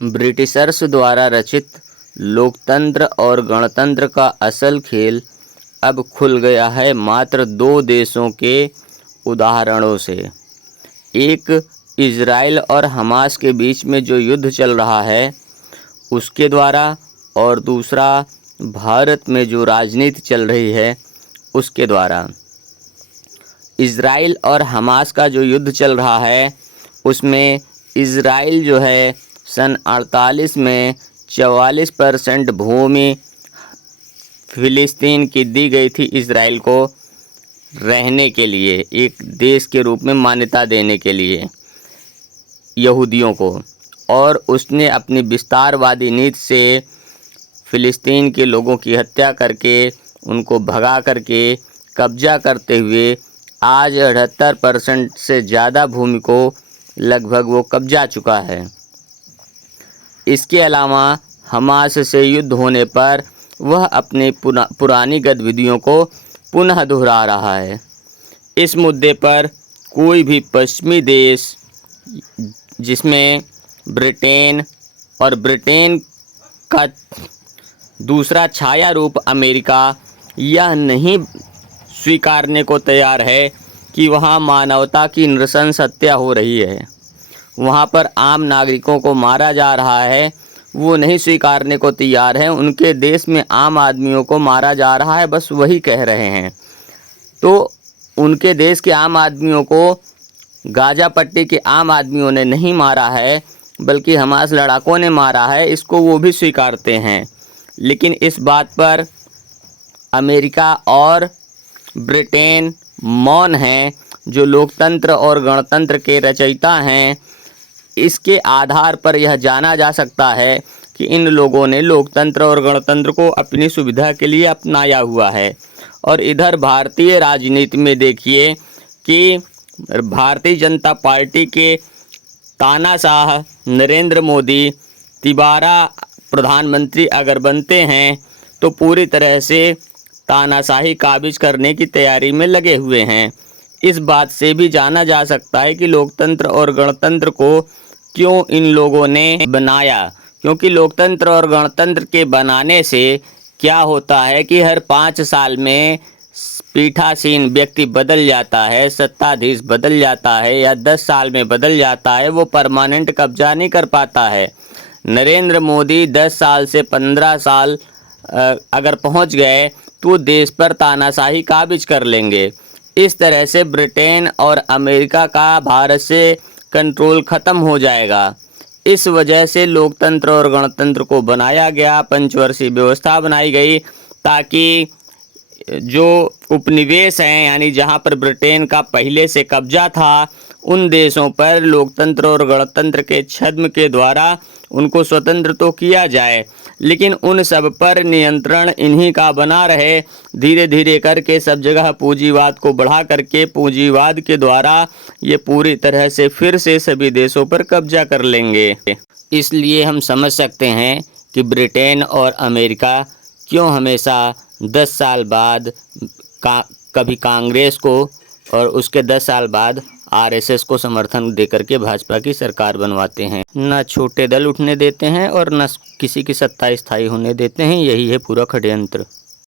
Britishers द्वारा रचित लोकतंत्र और गणतंत्र का असल खेल अब खुल गया है मात्र दो देशों के उदाहरणों से। एक इजराइल और हमास के बीच में जो युद्ध चल रहा है उसके द्वारा, और दूसरा भारत में जो राजनीति चल रही है उसके द्वारा। इजराइल और हमास का जो युद्ध चल रहा है उसमें इजराइल जो है सन 48 में 44% भूमि फिलिस्तीन की दी गई थी इजराइल को रहने के लिए, एक देश के रूप में मान्यता देने के लिए यहूदियों को, और उसने अपनी विस्तारवादी नीति से फिलिस्तीन के लोगों की हत्या करके उनको भगा करके कब्जा करते हुए आज 78% से ज़्यादा भूमि को लगभग वो कब्जा चुका है। इसके अलावा हमास से युद्ध होने पर वह अपनी पुरानी गतिविधियों को पुनः दोहरा रहा है। इस मुद्दे पर कोई भी पश्चिमी देश, जिसमें ब्रिटेन और ब्रिटेन का दूसरा छाया रूप अमेरिका, यह नहीं स्वीकारने को तैयार है कि वहाँ मानवता की नृशंस हत्या हो रही है, वहाँ पर आम नागरिकों को मारा जा रहा है, वो नहीं स्वीकारने को तैयार है। उनके देश में आम आदमियों को मारा जा रहा है, बस वही कह रहे हैं। तो उनके देश के आम आदमियों को गाज़ा पट्टी के आम आदमियों ने नहीं मारा है, बल्कि हमास लड़ाकों ने मारा है, इसको वो भी स्वीकारते हैं। लेकिन इस बात पर अमेरिका और ब्रिटेन मौन हैं। जो लोकतंत्र और गणतंत्र के रचयिता हैं, इसके आधार पर यह जाना जा सकता है कि इन लोगों ने लोकतंत्र और गणतंत्र को अपनी सुविधा के लिए अपनाया हुआ है। और इधर भारतीय राजनीति में देखिए कि भारतीय जनता पार्टी के तानाशाह नरेंद्र मोदी तिबारा प्रधानमंत्री अगर बनते हैं तो पूरी तरह से तानाशाही काबिज करने की तैयारी में लगे हुए हैं। इस बात से भी जाना जा सकता है कि लोकतंत्र और गणतंत्र को क्यों इन लोगों ने बनाया, क्योंकि लोकतंत्र और गणतंत्र के बनाने से क्या होता है कि हर 5 साल में पीठासीन व्यक्ति बदल जाता है, सत्ताधीश बदल जाता है, या 10 साल में बदल जाता है, वो परमानेंट कब्जा नहीं कर पाता है। नरेंद्र मोदी 10 साल से 15 साल अगर पहुंच गए तो देश पर तानाशाही काबिज कर लेंगे। इस तरह से ब्रिटेन और अमेरिका का भारत से कंट्रोल ख़त्म हो जाएगा। इस वजह से लोकतंत्र और गणतंत्र को बनाया गया, पंचवर्षीय व्यवस्था बनाई गई, ताकि जो उपनिवेश हैं, यानी जहां पर ब्रिटेन का पहले से कब्जा था, उन देशों पर लोकतंत्र और गणतंत्र के छद्म के द्वारा उनको स्वतंत्र तो किया जाए, लेकिन उन सब पर नियंत्रण इन्हीं का बना रहे। धीरे धीरे करके सब जगह पूंजीवाद को बढ़ा करके पूंजीवाद के द्वारा ये पूरी तरह से फिर से सभी देशों पर कब्जा कर लेंगे। इसलिए हम समझ सकते हैं कि ब्रिटेन और अमेरिका क्यों हमेशा 10 साल बाद कभी कांग्रेस को और उसके 10 साल बाद आरएसएस को समर्थन देकर के भाजपा की सरकार बनवाते हैं। न छोटे दल उठने देते हैं और न किसी की सत्ता स्थायी होने देते हैं। यही है पूरा षड्यंत्र।